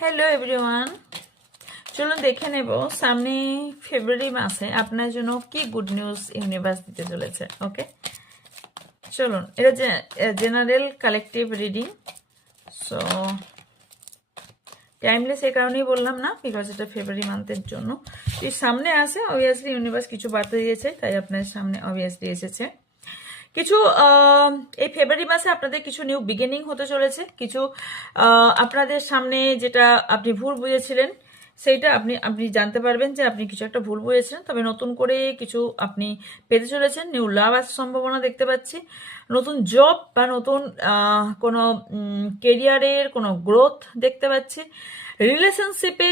Hello everyone, চলুন দেখে নেব সামনে ফেব্রুয়ারি মাসে আপনার জন্য কি গুড নিউজ ইউনিভার্স দিতে চলেছে। ওকে, চলুন, এটা general collective reading. So timeless এই কারণেই বললাম না, বিকজ এটা ফেব্রুয়ারি মান্থের জন্য এই সামনে আসে। অবভিয়াসলি ইউনিভার্স কিছু বার্তা দিয়েছে, তাই আপনার সামনে অবভিয়াসলি এসেছে কিছু। এই ফেব্রুয়ারি মাসে আপনাদের কিছু নিউ বিগিনিং হতে চলেছে। কিছু আপনাদের সামনে যেটা আপনি ভুল বুঝেছিলেন সেইটা আপনি জানতে পারবেন যে আপনি কিছু একটা ভুল বুঝেছিলেন, তবে নতুন করে কিছু আপনি পেতে চলেছেন। নিউ লাভ আসার সম্ভাবনা দেখতে পাচ্ছি, নতুন জব বা নতুন কোনো কেরিয়ারের কোনো গ্রোথ দেখতে পাচ্ছি। রিলেশনশিপে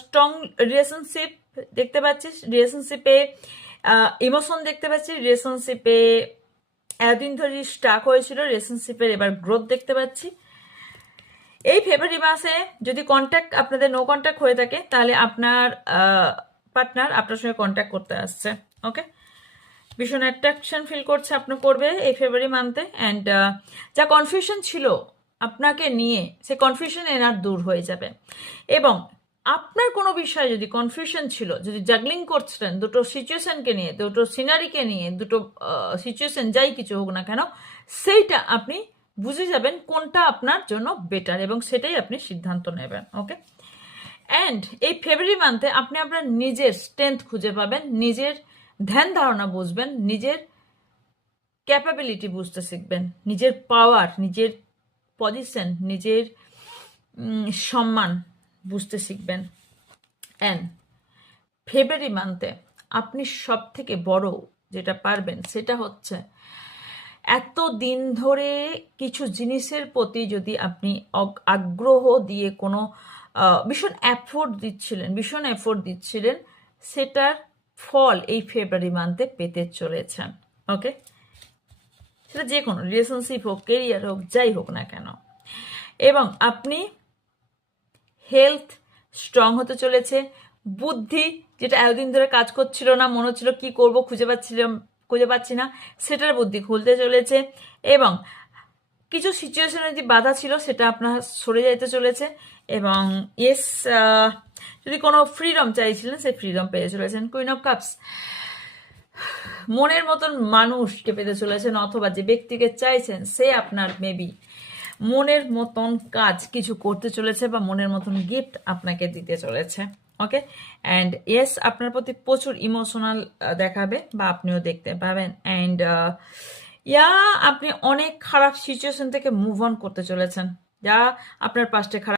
স্ট্রং রিলেশনশিপ দেখতে পাচ্ছি, রিলেশনশিপে ইমোশন দেখতে পাচ্ছি, রিলেশনশিপে এতদিন ধরে স্টাক হয়েছিল রিলেশনশিপের এবার গ্রোথ দেখতে পাচ্ছি। এই ফেব্রুয়ারি মাসে যদি কন্ট্যাক্ট আপনাদের নো কন্ট্যাক্ট হয়ে থাকে, তাহলে আপনার পার্টনার আপনার সঙ্গে কন্ট্যাক্ট করতে আসছে। ওকে, ভীষণ অ্যাট্রাকশন ফিল করছে আপনার করবে এই ফেব্রুয়ারি মান্থে। অ্যান্ড যা কনফিউশন ছিল আপনাকে নিয়ে, সে কনফিউশন এনার দূর হয়ে যাবে। এবং আপনার কোনো বিষয়ে যদি কনফিউশন ছিল, যদি জাগলিং করছিলেন দুটো সিচুয়েশনকে নিয়ে, দুটো সিনারিকে নিয়ে, দুটো সিচুয়েশন যাই কিছু হোক না কেন, সেইটা আপনি বুঝে যাবেন কোনটা আপনার জন্য বেটার, এবং সেটাই আপনি সিদ্ধান্ত নেবেন। ওকে, অ্যান্ড এই ফেব্রুয়ারি মান্থে আপনি আপনার নিজের স্ট্রেংথ খুঁজে পাবেন, নিজের ধ্যান ধারণা বুঝবেন, নিজের ক্যাপাবিলিটি বুঝতে শিখবেন, নিজের পাওয়ার, নিজের পজিশন, নিজের সম্মান বুঝতে শিখবেন। অ্যান্ড ফেব্রুয়ারি মান্থে আপনি সব থেকে বড় যেটা পারবেন সেটা হচ্ছে, এত দিন ধরে কিছু জিনিসের প্রতি যদি আপনি আগ্রহ দিয়ে কোনো ভীষণ এফোর্ট দিচ্ছিলেন, সেটার ফল এই ফেব্রুয়ারি মান্থে পেতে চলেছেন। ওকে, সেটা যে কোনো রিলেশনশিপ হোক, কেরিয়ার হোক, যাই হোক না কেন। এবং আপনি হেলথ স্ট্রং হতে চলেছে। বুদ্ধি, যেটা এতদিন ধরে কাজ করছিল না, মনে হচ্ছিল কি করব খুঁজে পাচ্ছি না, সেটার বুদ্ধি খুলতে চলেছে। এবং কিছু সিচুয়েশনে যে বাধা ছিল সেটা আপনার সরে যেতে চলেছে। এবং ইয়েস, যদি কোনো ফ্রিডম চাইছিলেন, সেই ফ্রিডম পেয়ে চলেছেন। কুইন অফ কাপস, মনের মতন মানুষকে পেতে চলেছেন, অথবা যে ব্যক্তিকে চাইছেন সে আপনার মেবি মনের মতন কাজ কিছু করতে চলেছে, বা মনের মতন গিফট আপনাকে দিতে চলেছে। ওকে, অ্যান্ড ইয়েস, আপনার প্রতি প্রচুর ইমোশনাল দেখাবে, বা আপনিও দেখতে পাবেন। অ্যান্ড আপনি অনেক খারাপ সিচুয়েশন থেকে মুভ অন করতে চলেছেন, যা আপনার পাস্টে খারাপ